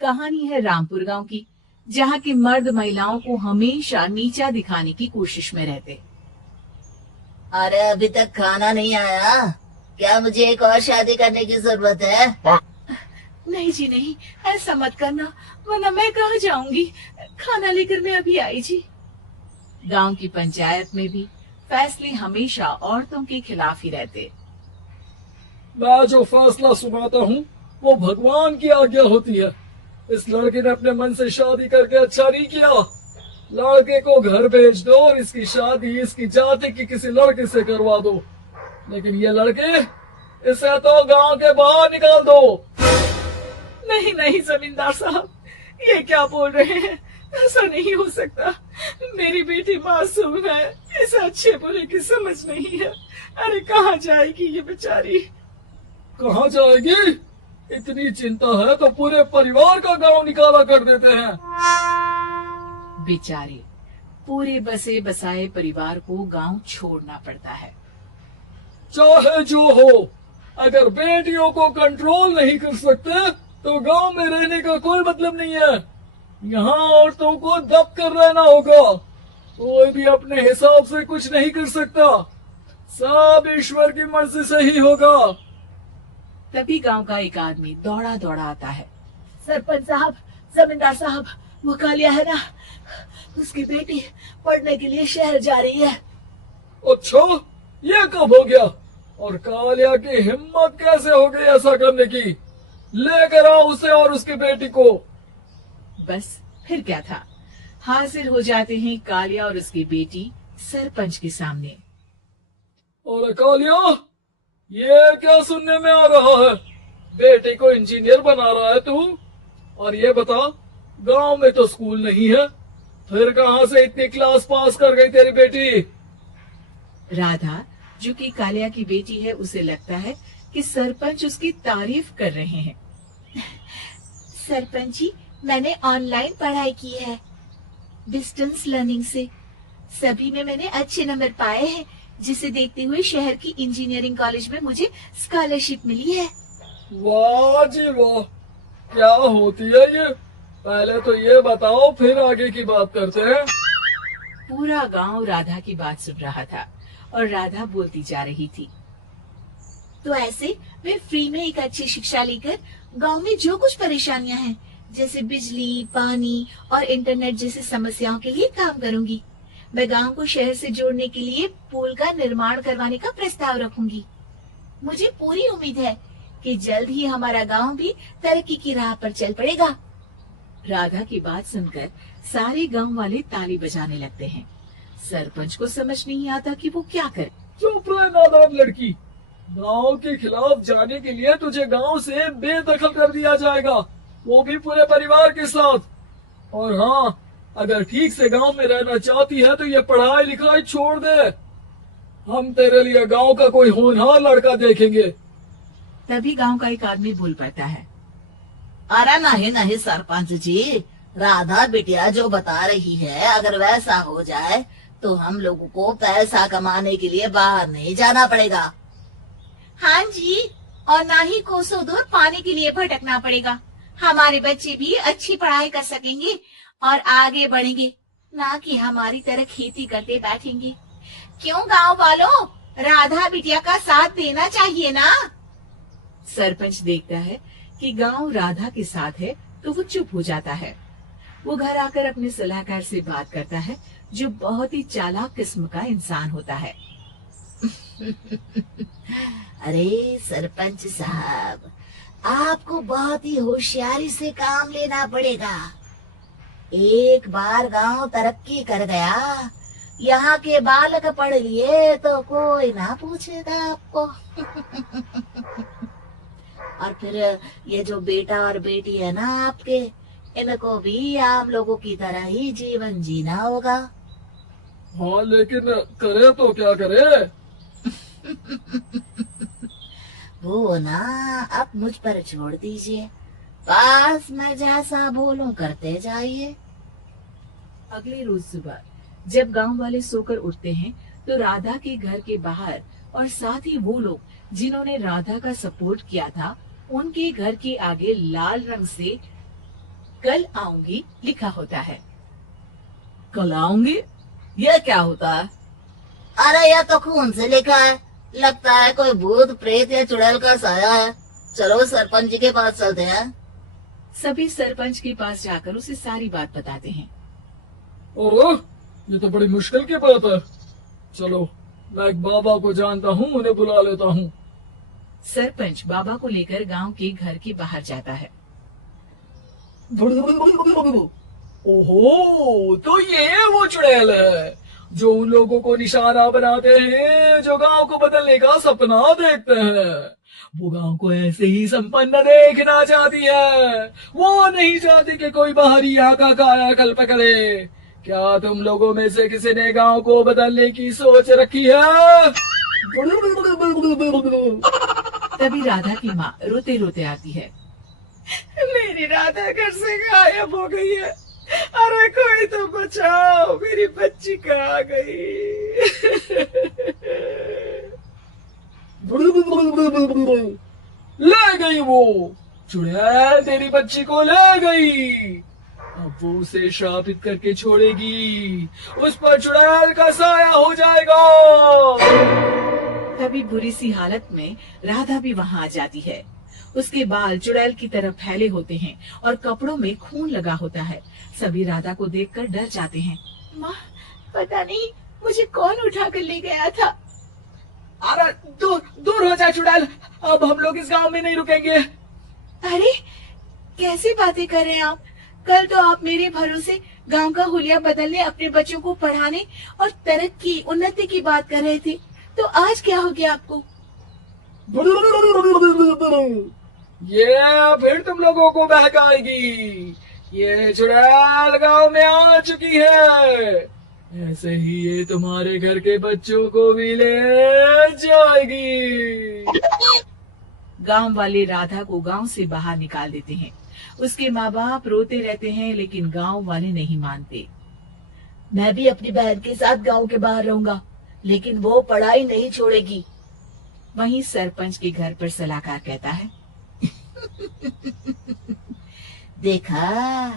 कहानी है रामपुर गांव की, जहां के मर्द महिलाओं को हमेशा नीचा दिखाने की कोशिश में रहते। अरे अभी तक खाना नहीं आया क्या? मुझे एक और शादी करने की जरूरत है। नहीं जी नहीं, ऐसा मत करना, वरना मैं कहाँ जाऊंगी। खाना लेकर मैं अभी आई जी। गांव की पंचायत में भी फैसले हमेशा औरतों के खिलाफ ही रहते। मैं जो फैसला सुनाता हूँ वो भगवान की आज्ञा होती है। इस लड़के ने अपने मन से शादी करके अच्छा नहीं किया। लड़के को घर भेज दो और इसकी शादी इसकी जाति की किसी लड़के से करवा दो। लेकिन ये लड़के, इसे तो गांव के बाहर निकाल दो। नहीं नहीं जमींदार साहब, ये क्या बोल रहे हैं? ऐसा नहीं हो सकता। मेरी बेटी मासूम है, इसे अच्छे बुरे की समझ नहीं है। अरे कहाँ जाएगी ये बेचारी? कहाँ जाएगी? इतनी चिंता है तो पूरे परिवार का गांव निकाला कर देते हैं। बेचारे पूरे बसे बसाए परिवार को गांव छोड़ना पड़ता है। चाहे जो हो, अगर बेटियों को कंट्रोल नहीं कर सकते तो गांव में रहने का कोई मतलब नहीं है। यहाँ औरतों को दब कर रहना होगा। कोई भी अपने हिसाब से कुछ नहीं कर सकता, सब ईश्वर की मर्जी से ही होगा। तभी गांव का एक आदमी दौड़ा दौड़ा आता है। सरपंच साहब, जमींदार साहब, वो कालिया है ना, उसकी बेटी पढ़ने के लिए शहर जा रही है। अच्छा, ये कब हो गया? और कालिया की हिम्मत कैसे हो गई ऐसा करने की? लेकर आओ उसे और उसकी बेटी को। बस फिर क्या था, हाजिर हो जाते हैं कालिया और उसकी बेटी सरपंच के सामने। और कालिया, ये क्या सुनने में आ रहा है? बेटी को इंजीनियर बना रहा है तू? और ये बता, गांव में तो स्कूल नहीं है, फिर कहां से इतनी क्लास पास कर गई तेरी बेटी? राधा, जो कि कालिया की बेटी है, उसे लगता है कि सरपंच उसकी तारीफ कर रहे हैं। सरपंच जी, मैंने ऑनलाइन पढ़ाई की है, डिस्टेंस लर्निंग से। सभी में मैंने अच्छे नंबर पाए हैं, जिसे देखते हुए शहर की इंजीनियरिंग कॉलेज में मुझे स्कॉलरशिप मिली है। वाह जी वाह, क्या होती है ये? पहले तो ये बताओ, फिर आगे की बात करते हैं। पूरा गांव राधा की बात सुन रहा था और राधा बोलती जा रही थी। तो ऐसे मैं फ्री में एक अच्छी शिक्षा लेकर गांव में जो कुछ परेशानियां हैं, जैसे बिजली, पानी और इंटरनेट जैसी समस्याओं के लिए काम करूंगी। मैं गांव को शहर से जोड़ने के लिए पुल का निर्माण करवाने का प्रस्ताव रखूंगी। मुझे पूरी उम्मीद है कि जल्द ही हमारा गांव भी तरक्की की राह पर चल पड़ेगा। राधा की बात सुनकर सारे गांव वाले ताली बजाने लगते हैं। सरपंच को समझ नहीं आता कि वो क्या करे। चुप रह नादान लड़की, गांव के खिलाफ जाने के लिए तुझे गांव से बेदखल कर दिया जाएगा, वो भी पूरे परिवार के साथ। और हाँ, अगर ठीक से गांव में रहना चाहती है तो ये पढ़ाई लिखाई छोड़ दे। हम तेरे लिए गांव का कोई होनहार लड़का देखेंगे। तभी गांव का एक आदमी बोल पड़ता है। अरे नहीं नहीं सरपंच जी, राधा बिटिया जो बता रही है, अगर वैसा हो जाए तो हम लोगों को पैसा कमाने के लिए बाहर नहीं जाना पड़ेगा। हाँ जी, और ना ही कोसों दूर पानी के लिए भटकना पड़ेगा। हमारे बच्चे भी अच्छी पढ़ाई कर सकेंगे और आगे बढ़ेंगे, ना कि हमारी तरह खेती करते बैठेंगे। क्यों गांव वालों, राधा बिटिया का साथ देना चाहिए ना। सरपंच देखता है कि गांव राधा के साथ है तो वो चुप हो जाता है। वो घर आकर अपने सलाहकार से बात करता है, जो बहुत ही चालाक किस्म का इंसान होता है। अरे सरपंच साहब, आपको बहुत ही होशियारी से काम लेना पड़ेगा। एक बार गांव तरक्की कर गया, यहाँ के बालक पढ़ लिए तो कोई ना पूछेगा आपको। और फिर ये जो बेटा और बेटी है ना आपके, इनको भी आम लोगों की तरह ही जीवन जीना होगा। हाँ, लेकिन करे तो क्या करे? वो ना अब मुझ पर छोड़ दीजिए, पास मैं जैसा बोलूं करते जाइए। अगले रोज सुबह जब गांव वाले सोकर उठते हैं तो राधा के घर के बाहर और साथ ही वो लोग जिन्होंने राधा का सपोर्ट किया था, उनके घर के आगे लाल रंग से कल आऊंगी लिखा होता है। कल आऊंगी, ये क्या होता है? अरे यह तो खून से लिखा है, लगता है कोई भूत प्रेत या चुड़ैल का साया है। चलो सरपंच जी के पास चलते हैं। सभी सरपंच के पास जाकर उसे सारी बात बताते हैं। ओह, ये तो बड़ी मुश्किल की बात है। चलो, मैं एक बाबा को जानता हूँ, उन्हें बुला लेता हूँ। सरपंच बाबा को लेकर गांव के घर के बाहर जाता है। ओहो, तो ये वो चुड़ैल है जो उन लोगों को निशाना बनाते हैं जो गांव को बदलने का सपना देखते हैं। वो गांव को ऐसे ही संपन्न देखना चाहती है। वो नहीं चाहती कि कोई बाहरी यहाँ का कायाकल्प करे। क्या तुम लोगों में से किसी ने गांव को बदलने की सोच रखी है? तभी राधा की माँ रोते रोते आती है। मेरी राधा घर से गायब हो गई है। अरे कोई तो बचाओ, मेरी बच्ची कहाँ गई? ले गई वो चुड़ैल, तेरी बच्ची को ले गई। अब वो उसे श्रापित करके छोड़ेगी, उस पर चुड़ैल का साया हो जाएगा। तभी बुरी सी हालत में राधा भी वहाँ आ जाती है। उसके बाल चुड़ैल की तरह फैले होते हैं और कपड़ों में खून लगा होता है। सभी राधा को देखकर डर जाते हैं। माँ, पता नहीं मुझे कौन उठा कर ले गया था। अरे दूर दूर हो जा चुड़ैल, अब हम लोग इस गांव में नहीं रुकेंगे। अरे कैसी बातें कर रहे हैं आप? कल तो आप मेरे भरोसे गांव का हुलिया बदलने, अपने बच्चों को पढ़ाने और तरक्की उन्नति की बात कर रहे थे, तो आज क्या हो गया आपको? ये फिर तुम लोगों को बहकाएगी। ये चुड़ैल गांव में आ चुकी है, ऐसे ही ये तुम्हारे घर के बच्चों को भी ले जाएगी। गांव वाले राधा को गांव से बाहर निकाल देते हैं। उसके माँ बाप रोते रहते हैं, लेकिन गांव वाले नहीं मानते। मैं भी अपनी बहन के साथ गांव के बाहर रहूंगा, लेकिन वो पढ़ाई नहीं छोड़ेगी। वहीं सरपंच के घर पर सलाहकार कहता है। देखा,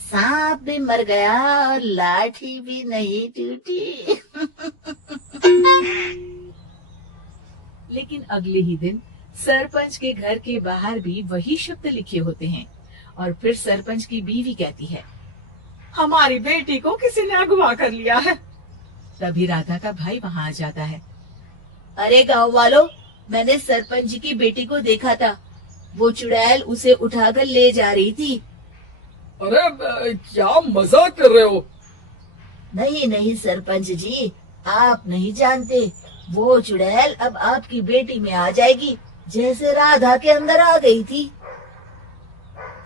सांप भी मर गया और लाठी भी नहीं टूटी। लेकिन अगले ही दिन सरपंच के घर के बाहर भी वही शब्द लिखे होते हैं। और फिर सरपंच की बीवी कहती है, हमारी बेटी को किसी ने अगवा कर लिया है। तभी राधा का भाई वहाँ आ जाता है। अरे गांव वालों, मैंने सरपंच जी की बेटी को देखा था। वो चुड़ैल उसे उठाकर ले जा रही थी। अरे क्या मजाक कर रहे हो? नहीं नहीं सरपंच जी, आप नहीं जानते। वो चुड़ैल अब आपकी बेटी में आ जाएगी, जैसे राधा के अंदर आ गई थी।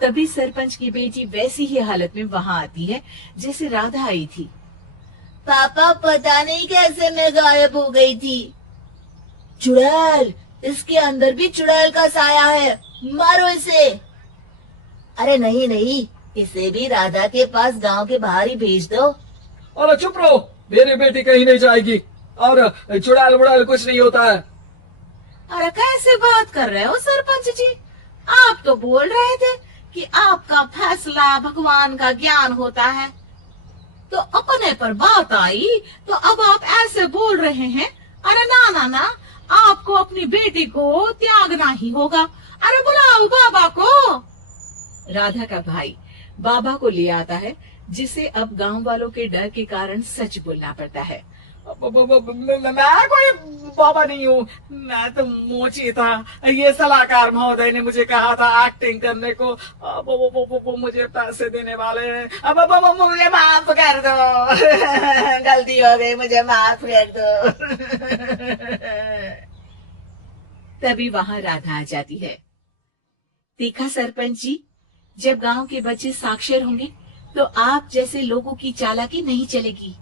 तभी सरपंच की बेटी वैसी ही हालत में वहाँ आती है जैसे राधा आई थी। पापा, पता नहीं कैसे मैं गायब हो गई थी। चुड़ैल, इसके अंदर भी चुड़ैल का साया है, मारो इसे। अरे नहीं नहीं, इसे भी राधा के पास गांव के बाहर ही भेज दो। अरे चुप रहो, मेरी बेटी कहीं नहीं जाएगी और चुड़ैल बुड़ैल कुछ नहीं होता है। अरे कैसे बात कर रहे हो सरपंच जी? आप तो बोल रहे थे कि आपका फैसला भगवान का ज्ञान होता है, तो अपने पर बात आई तो अब आप ऐसे बोल रहे हैं। अरे ना ना ना, आपको अपनी बेटी को त्यागना ही होगा। अरे बुलाओ बाबा को। राधा का भाई बाबा को ले आता है, जिसे अब गांव वालों के डर के कारण सच बोलना पड़ता है। मैं कोई बाबा नहीं हूँ, मैं तो मोची था। ये सलाहकार महोदय ने मुझे कहा था एक्टिंग करने को। वो मुझे पैसे देने वाले हैं। अब मुझे माफ कर दो। गलती हो गई, मुझे माफ कर दो। तभी वहाँ राधा आ जाती है। देखा सरपंच जी, जब गांव के बच्चे साक्षर होंगे तो आप जैसे लोगों की चालाकी नहीं चलेगी।